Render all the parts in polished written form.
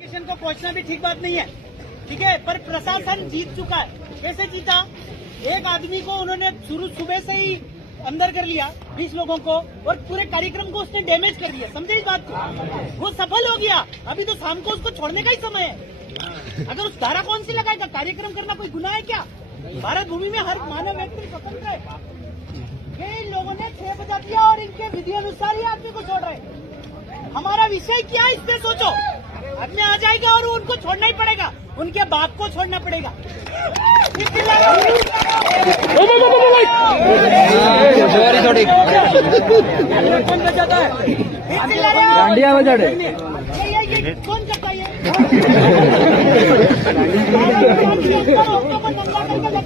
Station को पहुंचना भी ठीक बात नहीं है, ठीक है, पर प्रशासन जीत चुका है। कैसे जीता? एक आदमी को उन्होंने शुरू सुबह से ही अंदर कर लिया, 20 लोगों को, और पूरे कार्यक्रम को उसने डैमेज कर दिया। समझे इस बात को? वो सफल हो गया। अभी तो शाम को उसको छोड़ने का ही समय है। अगर उस धारा कौन सी लगाएगा? कार्यक्रम करना कोई गुनाह है क्या? भारत भूमि में हर मानव व्यक्ति स्वतंत्र है। ये इन लोगों ने 6 बजा दिया और इनके विधि अनुसार ही आदमी को छोड़ रहे। हमारा विषय क्या है, इस पे सोचो। आदमी आ जाएगा और उनको छोड़ना ही पड़ेगा, उनके बाप को छोड़ना पड़ेगा। कौन बजाता है? डांडिया बजा रहे। कौन करता है?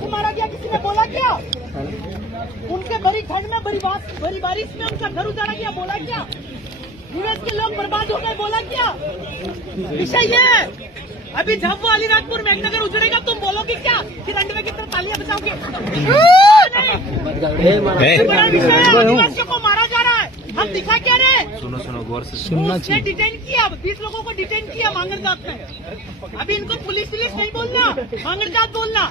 मारा गया, किसी ने बोला क्या? उनके बड़ी ठंड में, बड़ी बारिश में उनका घर उजाड़ा गया, बोला क्या? निवेश के लोग बर्बाद हो गए, बोला क्या? विषय ये है। अभी जब वो अलीराजपुर मेघनगर उजड़ेगा, तुम बोलोगे क्या कि रंडवे की तरफ तालियां बजाओगे? बड़ा विषय है, आदिवासियों को मारा जा रहा है। हम दिखा क्या रहे? सुनो गौर से सुनना चाहिए। डिटेन किया, 20 लोगों को डिटेन किया मांगरजात में। अभी इनको पुलिस नहीं बोलना, मांगरजात बोलना।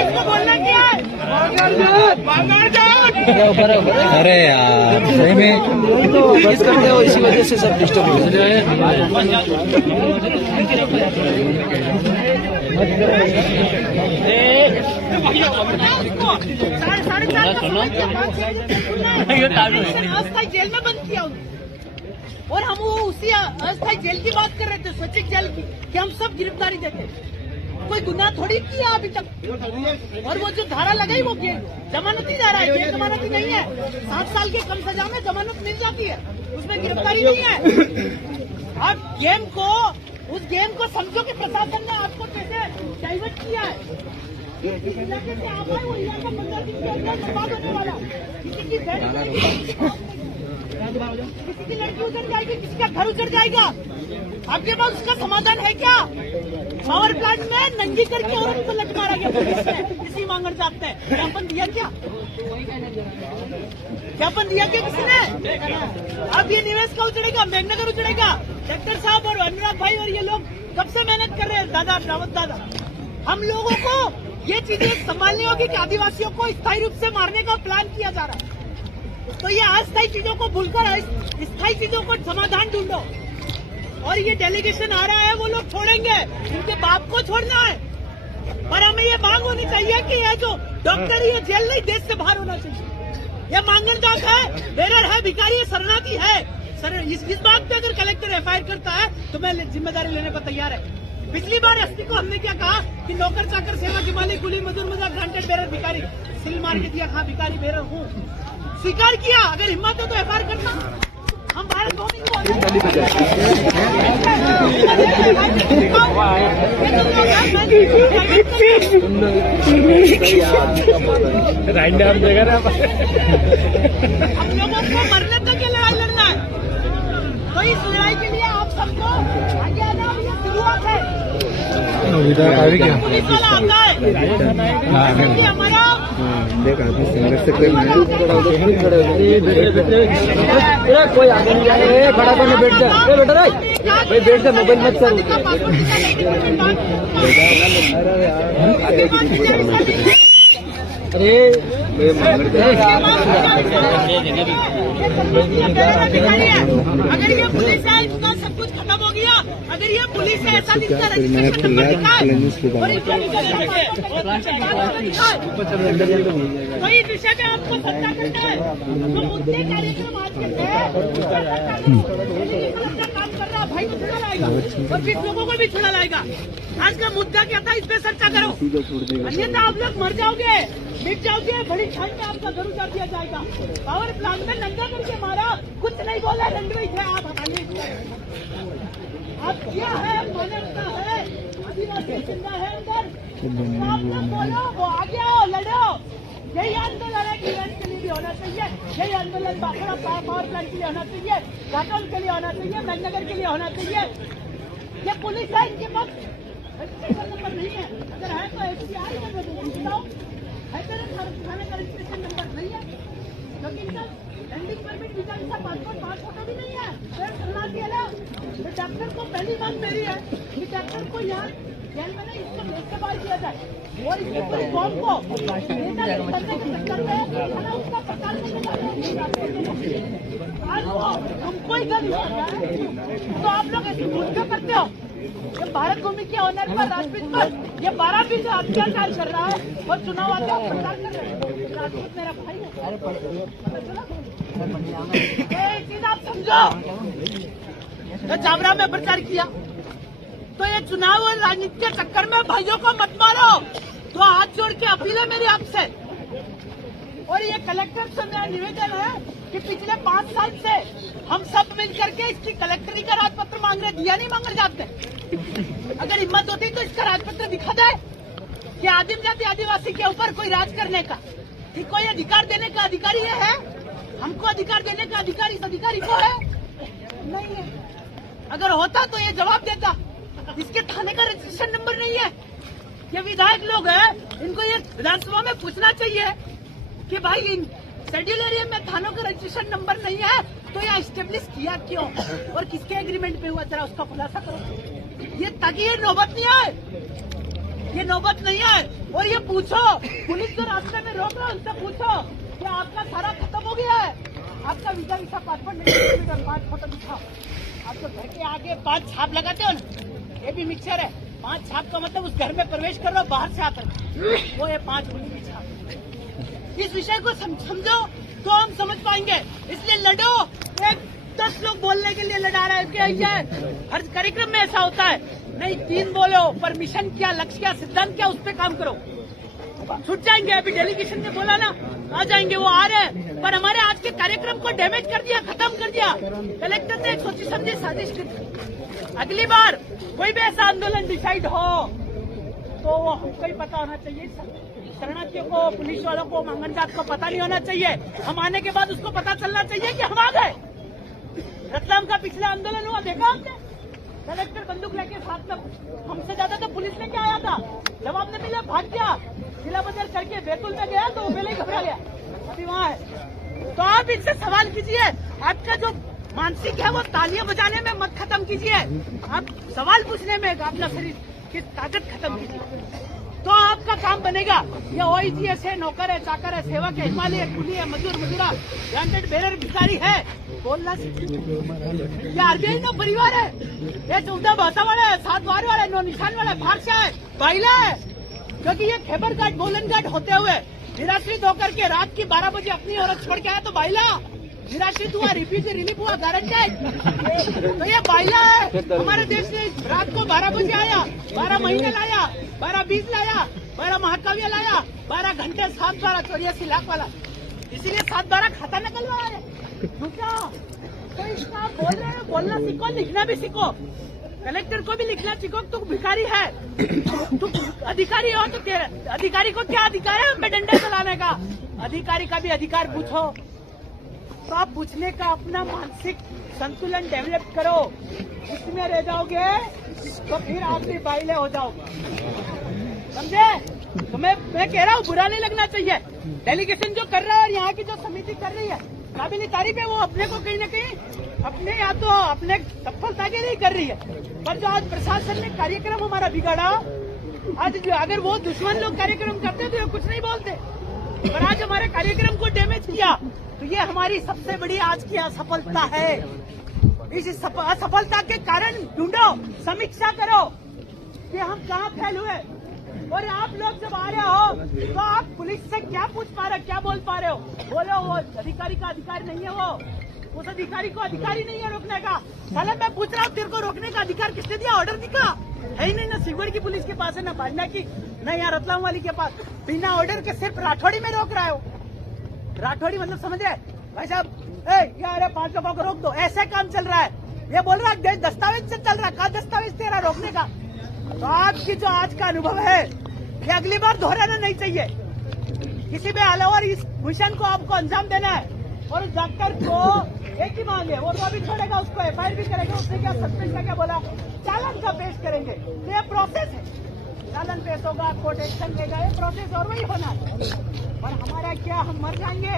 इसको बोलना क्या है? अरे यार सही में करते हो, इसी वजह से सब डिस्टर्ब हो जाए। अस्थायी जेल में बंद किया उन्होंने, और हम वो उसी अस्थायी जेल की बात कर रहे थे, स्वैच्छिक जेल की, कि हम सब गिरफ्तारी देते। कोई गुनाह थोड़ी किया अभी तक। और वो जो धारा लगाई वो जमानती धारा है, ये जमानती नहीं है। 7 साल के कम सजा में जमानत मिल जाती है, उसमें गिरफ्तारी नहीं है। आप उस गेम को समझो कि प्रशासन ने आपको कैसे डाइवर्ट किया है। जिस इलाके से आप आए वो इलाका 15 दिन के अंदर बर्बाद होने वाला। किसी की लड़की उजड़ जाएगी, किसी का घर उजड़ जाएगा। आपके पास उसका समाधान है क्या? पावर प्लांट में नंगी करके औरत को लट मारा गया पुलिस ने, इसी मांगरजात ने। ज्ञापन दिया क्या? ज्ञापन दिया क्या किसी ने? अब ये निवेश का उजड़ेगा, मेघनगर उजड़ेगा। डॉक्टर साहब और अनुराग भाई और ये लोग कब से मेहनत कर रहे हैं, दादा रावत दादा। हम लोगों को ये चीजें संभालनी होगी कि आदिवासियों को स्थायी रूप से मारने का प्लान किया जा रहा है। तो ये अस्थायी चीजों को भूलकर स्थायी चीजों को समाधान ढूंढो। और ये डेलीगेशन आ रहा है, वो लोग छोड़ेंगे, उनके बाप को छोड़ना है। पर हमें ये मांग होनी चाहिए कि ये जो डॉक्टर ये जेल नहीं, देश से बाहर होना चाहिए। ये मांगनजात है, बेरर है, भिखारी है, शरणार्थी है। सर इस बात पे अगर कलेक्टर FIR करता है तो मैं जिम्मेदारी लेने को तैयार है। पिछली बार एसपी को हमने क्या कहा कि नौकर चाकर सेवा की मालिक कुली मजदूर मजाक ग्रांटेड बेरर भिखारी, सिल मार के दिया, हाँ भिखारी बेरर हूँ, स्वीकार किया। अगर हिम्मत है तो FIR करना। हम भारत भूमि को हम लोगों को मरने तक के लड़ाई लड़ना है। तो इस लड़ाई के लिए आप सबको आगे आना, ये शुरुआत है। पुलिस वाला आता है हमारा कोई आगे नहीं जाए, खड़ा करने बैठ जाए, बेटा भाई बैठ जा, मोबाइल मत करो। अरे अगर ये पुलिस है, इसका सब कुछ खत्म हो गया। अगर ये पुलिस है, ऐसा दिखता रजिस्ट्रेशन वही विषय में आपको चर्चा करना है। तो मुद्दे कार्यक्रम आज के काम कर रहा भाई को छुड़ा लाएगा और 20 लोगों को भी छुड़ा लाएगा। आज का मुद्दा क्या था, इस पे चर्चा करो, अन्यथा आप लोग मर जाओगे, मिट जाओगे। बड़ी ठंड में आपका घर उतार दिया जाएगा। पावर प्लांट में नंगा करके मारा, कुछ नहीं बोला, दंड में थे आप। हटाइए, आप क्या है, मानवता है, आदिवासी जिंदा है अंदर। आप लोग बोलो, वो आगे आओ, लड़ो। यही आंदोलन है, ईरान के लिए भी होना चाहिए। यही आंदोलन बाखड़ा पावर प्लांट के लिए होना चाहिए, घाटोल के लिए होना चाहिए, मेघनगर के लिए होना चाहिए। ये पुलिस है, इनके पास रजिस्ट्रेशन नंबर नहीं है। अगर है तो FCI है, थाने का रजिस्ट्रेशन नंबर नहीं है, लेकिन लैंडिंग परमिट वीजा, पासपोर्ट भी नहीं है। तो डॉक्टर को पहली बात मेरी है कि डॉक्टर को यहाँ जेल में नहीं, इसको जेल से बाहर किया जाए और इसके पूरी कौम को नेता करने के चक्कर में है ना उसका प्रचार करने का तुमको ही गलत तो आप लोग ऐसी भूल क्यों करते हो? ये भारत भूमि के ऑनर पर राजपूत पर ये 12 बीस अत्याचार कर रहा है और चुनाव आते आप प्रचार कर रहे हैं। राजपूत मेरा भाई है, एक चीज आप समझो। तो जावरा में प्रचार किया तो ये चुनाव और राजनीति के चक्कर में भाइयों को मत मारो। तो हाथ जोड़ के अपील है मेरी आपसे। और ये कलेक्टर से मेरा निवेदन है कि पिछले 5 साल से हम सब मिल करके इसकी कलेक्टरी का राजपत्र मांग रहे, दिया नहीं मांगने जाते। अगर हिम्मत होती तो इसका राजपत्र दिखा दे कि आदिम जाति आदिवासी के ऊपर कोई राज करने का कि कोई अधिकार देने का अधिकारी ये है, हमको अधिकार देने का अधिकार इस अधिकारी को है नहीं है। अगर होता तो ये जवाब देता। इसके थाने का रजिस्ट्रेशन नंबर नहीं है। ये विधायक लोग हैं, इनको ये विधानसभा में पूछना चाहिए कि भाई इन शेड्यूल एरिया में थानों का रजिस्ट्रेशन नंबर नहीं है तो ये एस्टेब्लिश किया क्यों और किसके एग्रीमेंट पे हुआ, जरा उसका खुलासा करो। ये ताकि ये नौबत नहीं आए, ये नौबत नहीं आए। और ये पूछो, पुलिस जो रास्ते में रोक रहा है उनसे पूछो कि आपका सारा खत्म हो गया है, आपका वीजा विसा पासपोर्ट नहीं, 5 फोटो दिखाओ। आप तो घर के आगे 5 छाप लगाते हो ना, ये भी मिक्सचर है। 5 छाप का मतलब उस घर में प्रवेश कर रहा बाहर से आकर, वो है 5 गोली की छाप। इस विषय को समझो तो हम समझ पाएंगे। इसलिए लड़ो। 10 लोग बोलने के लिए लड़ा रहे हैं, हर कार्यक्रम में ऐसा होता है। नहीं, 3 बोलो, पर मिशन क्या, लक्ष्य क्या, सिद्धांत क्या, उस पर काम करो। छूट जाएंगे। अभी डेलीगेशन ने बोला ना आ जाएंगे, वो आ रहे हैं, पर हमारे आज के कार्यक्रम को डैमेज कर दिया, खत्म कर दिया। कलेक्टर ने एक सोची समझी साजिश की। अगली बार कोई भी ऐसा आंदोलन डिसाइड हो तो वो हमको ही पता होना चाहिए, शरणार्थियों को, पुलिस वालों को, मंगन जात को पता नहीं होना चाहिए। हम आने के बाद उसको पता चलना चाहिए कि हम आ गए। रतलाम का पिछला आंदोलन हुआ, देखा हमने, कलेक्टर बंदूक लेके साथ में, हमसे ज्यादा तो पुलिस लेके आया था, जवाब न मिला, भाग गया, जिला बदल करके बैतूल में गया तो वो पहले ही घबरा गया, अभी वहाँ है। तो आप इनसे सवाल कीजिए, आपका जो मानसिक है वो तालियां बजाने में मत खत्म कीजिए, आप सवाल पूछने में अपना शरीर की ताकत खत्म कीजिए, तो आपका काम बनेगा। ये OIGS है, नौकर है, चाकर है, सेवक है, हिमालय कुली है, मजदूर मजूरा, ग्रांटेड बेरर भिखारी है, बोलना ये आरबीआई नो परिवार है, ये 14 भाषा वाला है, 7 वार वाला है, 9 निशान वाला है, भाषा है, बाइला है। क्योंकि ये खेबर घाट, बोलन घाट होते हुए निराश्रित होकर के रात की 12 बजे अपनी औरत छोड़ के आया तो बाइला, निराश्रित हुआ, रिलीफ हुआ, गारंटेड, तो ये बाइला है। हमारे देश ने रात को 12 बजे आया, 12 महीने लाया, 12-20 लाया, 12 महाकाव्य लाया, 12 घंटे, 7-12-84 लाख वाला, इसीलिए 7-12 खाता निकलवाया है। दूसरा तो इसका बोल रहे हैं, बोलना सीखो, लिखना भी सीखो। कलेक्टर को भी लिखना सीखो। तू भिखारी है, तू अधिकारी हो तो अधिकारी को क्या अधिकार है हमें डंडा चलाने का? अधिकारी का भी अधिकार पूछो। तो आप पूछने का अपना मानसिक संतुलन डेवलप करो। इसमें रह जाओगे तो फिर आप भी बाइले हो जाओगे, समझे? तो मैं कह रहा हूँ, बुरा नहीं लगना चाहिए। डेलीगेशन जो कर रहा है और यहाँ की जो समिति कर रही है, काबिल तारीफ है। वो अपने को कहीं न कहीं अपने या तो अपने सफलता के लिए कर रही है, पर जो आज प्रशासन ने कार्यक्रम हमारा बिगाड़ा, आज अगर वो दुश्मन लोग कार्यक्रम करते तो कुछ नहीं बोलते, पर आज हमारे कार्यक्रम को डैमेज किया, तो ये हमारी सबसे बड़ी आज की असफलता है। इस असफलता के कारण ढूंढो, समीक्षा करो कि हम कहाँ फेल हुए। और आप लोग जब आ रहे हो तो आप पुलिस से क्या पूछ पा रहे हो, क्या बोल पा रहे हो? बोलो वो अधिकारी का अधिकार नहीं है, वो उस अधिकारी को अधिकारी नहीं है रोकने का। साला मैं पूछ रहा हूँ, तेरे को रोकने का अधिकार किसने दिया? ऑर्डर दिखा है ही नहीं, ना सिगवड़ की पुलिस के पास है, ना भाजना की, न यहाँ रतलाम वाली के पास। बिना ऑर्डर के सिर्फ राठौड़ी में रोक रहा है। राठौड़ी मतलब समझ रहे भाई साहब? यार 5 लोगों को रोक दो, ऐसे काम चल रहा है। ये बोल रहा है दस्तावेज से चल रहा है, कहा दस्तावेज तेरा रोकने का? तो आपकी जो आज का अनुभव है ये अगली बार दोहराना नहीं चाहिए। किसी भी अलावा इस मिशन को आपको अंजाम देना है। और उस डॉक्टर को एक ही मांगे, वो तो अभी छोड़ेगा, उसको FIR भी करेगा। उसने क्या सस्पेंड का क्या बोला, चालान का पेश करेंगे। तो ये प्रोसेस है, चालान पेश होगा, कोर्ट एक्शन लेगा, ये प्रोसेस और वही होना है। और हमारा क्या, हम मर जाएंगे।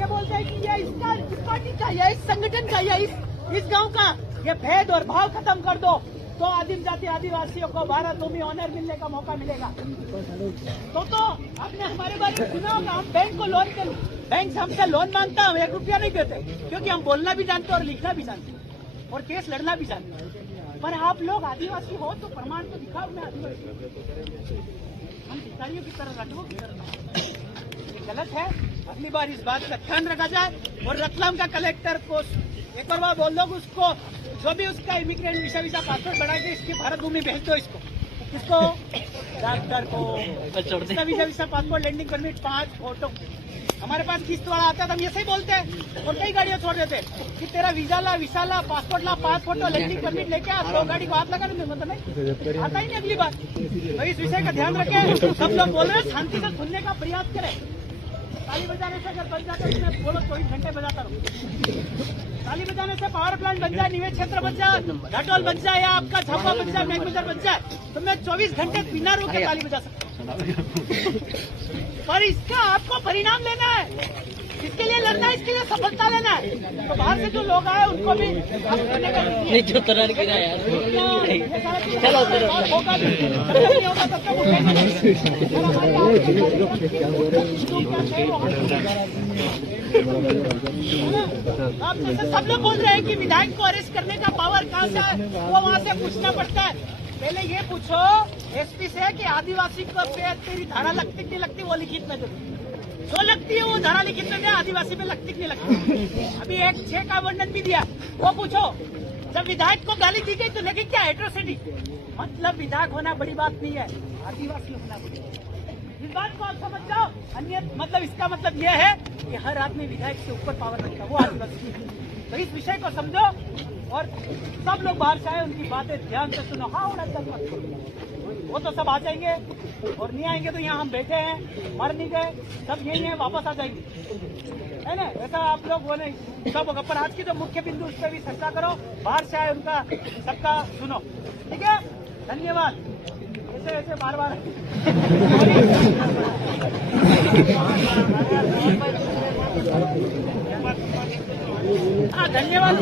ये बोलते हैं कि ये इसका, इस पार्टी का, या इस संगठन का, या इस गांव का, ये भेद और भाव खत्म कर दो तो आदिम जाति आदिवासियों को भारत भूमि ऑनर मिलने का मौका मिलेगा। तो आपने हमारे बारे में सुना होगा, हम बैंक को लोन कर, बैंक से हमसे लोन मांगता, हम 1 रुपया नहीं देते, क्योंकि हम बोलना भी जानते और लिखना भी जानते और केस लड़ना भी जानते। पर आप लोग आदिवासी हो तो प्रमाण तो दिखाओ। मैं आदिवासी, हम भिखारियों की तरह रटवों की तरह, ये गलत है। अगली बार इस बात का ध्यान रखा जाए। और रतलाम का कलेक्टर को एक और बार बोल दो, उसको जो भी उसका इमिग्रेंट वीसा पासपोर्ट बना के इसकी भारत भूमि भेज दो। इसको डॉक्टर को इसका visa passport landing permit 5 photo. हमारे पास किस्त वाला आता था, हम ऐसे ही बोलते हैं और कई गाड़ियां छोड़ देते कि तेरा वीजा ला पासपोर्ट ला 5 फोटो लैंडिंग परमिट लेके आ, 2 गाड़ी को हाथ लगा नहीं, मतलब नहीं आता ही नहीं। अगली बार तो इस विषय का ध्यान रखें। सब लोग बोल रहे हैं शांति से सुनने का प्रयास करें। ताली बजाने से अगर बन जाता है, मैं बोलो 24 घंटे बजाता रहूं। ताली बजाने से पावर प्लांट बन जाए, निवेश क्षेत्र बन जाए, घाटोल बन जाए या आपका छापा बन जाए, मैनेजर बन जाए, तो मैं 24 घंटे बिना रुके ताली बजा सकता हूँ। पर इसका आपको परिणाम लेना है, इसके लिए लड़ना है, इसके लिए सफलता लेना है। तो बाहर से जो लोग आए उनको भी जो तरह गिरा यार, चलो होगा भी, जब तक नहीं होगा तब तक उठेंगे आप जैसे सब लोग बोल रहे हैं कि विधायक को अरेस्ट करने का पावर कहाँ से है, वो वहाँ से पूछना पड़ता है। पहले ये पूछो एसपी से कि आदिवासी को पे तेरी धारा लगती नहीं लगती, वो लिखित में जो लगती है वो धारा लिखित में, आदिवासी में लगती नहीं लगती। अभी 1(6) का वर्णन भी दिया, वो पूछो। जब विधायक को गाली दी गई तो लेकिन क्या एट्रोसिटी, मतलब विधायक होना बड़ी बात नहीं है, आदिवासी होना बड़ी बात। इस बात को आप समझ जाओ। अन्य मतलब इसका मतलब यह है कि हर आदमी विधायक से ऊपर पावर रखता है, वो आदिवासी है। तो इस विषय को समझो और सब लोग बाहर से आए, उनकी बातें ध्यान से सुनो। हाँ उड़ा चल मत करो, वो तो सब आ जाएंगे और नहीं आएंगे तो यहाँ हम बैठे हैं, मर नहीं गए, सब यही है, वापस आ जाएंगे, है ना। ऐसा आप लोग वो नहीं सब होगा। पर आज की जो मुख्य बिंदु उस पर भी चर्चा करो, बाहर से आए उनका सबका सुनो, ठीक है। धन्यवाद। ऐसे ऐसे बार बार हाँ धन्यवाद।